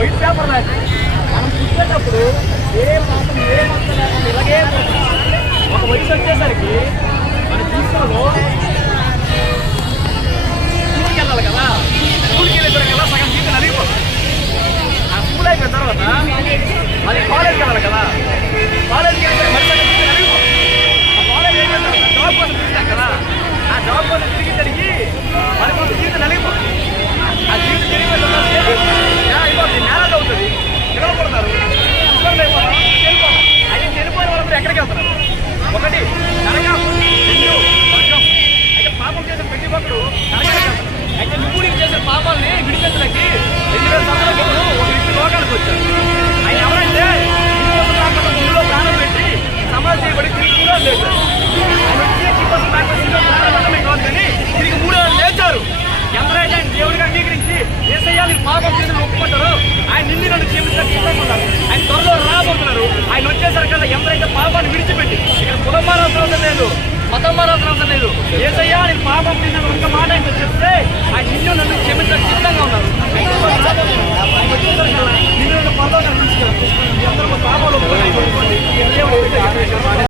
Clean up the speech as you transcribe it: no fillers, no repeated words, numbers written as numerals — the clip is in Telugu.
వైట్ పేపర్ లాంటి మనం పుట్టేటప్పుడు ఏ పాపం ఏ మొత్తం ఇలాగే ఒక వయసు వచ్చేసరికి మన జీవితంలో స్కూల్కి వెళ్ళాలి కదా. స్కూల్కి వెళ్ళేసరికల్లా సగం జీవితం నలిగిపోతుంది. ఆ స్కూల్ అయిపోయిన తర్వాత మళ్ళీ కాలేజ్కి వెళ్ళాలి కదా. కాలేజ్కి వెళ్తే మరి సగం జీవితం నలిగిపోతుంది. ఆ కాలేజ్ అయిపోయిన తర్వాత జాబ్ కోసం తిరుగుతాం కదా. ఆ జాబ్ కోసం తిరిగి మరి కొంత జీవితం నలిగిపోతుంది. ఆ జీవితం తిరిగిపోయిన అయిపోతుంది, మ్యారేజ్ అవుతుంది, పిల్లలు పడతారు, పిల్లలు అయిపోతారు, చనిపోతారు. అయితే చనిపోయిన వాళ్ళందరూ ఎక్కడికి వెళ్తున్నారు? ఒకటి నరకం, రెండు స్వర్గం. అయితే పాపం చేసిన ప్రతి ఒక్కరు నరకానికి వెళ్తారు. అయితే నువ్వు నీకు చేసిన పాపాలని విడిపించడానికి 2000 సంవత్సరాల క్రితం ఒక వ్యక్తి లోకానికి వచ్చారు. ఆయన ఎవరంటే ఇందులో ప్రాణం పెట్టి సమాధి చేయబడి తిరిగి 3 రోజులు లేచారు. ఆయన వచ్చి ప్రాణం పెట్టమే కాదు కానీ తిరిగి 3 రోజులు లేచారు. ఎవరైతే ఆయన దేవుడిగా అంగీకరించి ఏసయ్యా మీరు పాపం చేసి ఒప్పుకుంటారో ఆయన నిన్ను నన్ను క్షమించడానికి ఇష్టపడ్డారు. ఆయన త్వరలో రాబోతున్నారు. ఆయన వచ్చేసరికల్లా ఎవరైతే పాపాన్ని విడిచిపెట్టి ఇక్కడ కులం మారాల్సిన అవసరం లేదు, మతం మారాల్సిన అవసరం లేదు. ఏసయ్యా నేను పాపం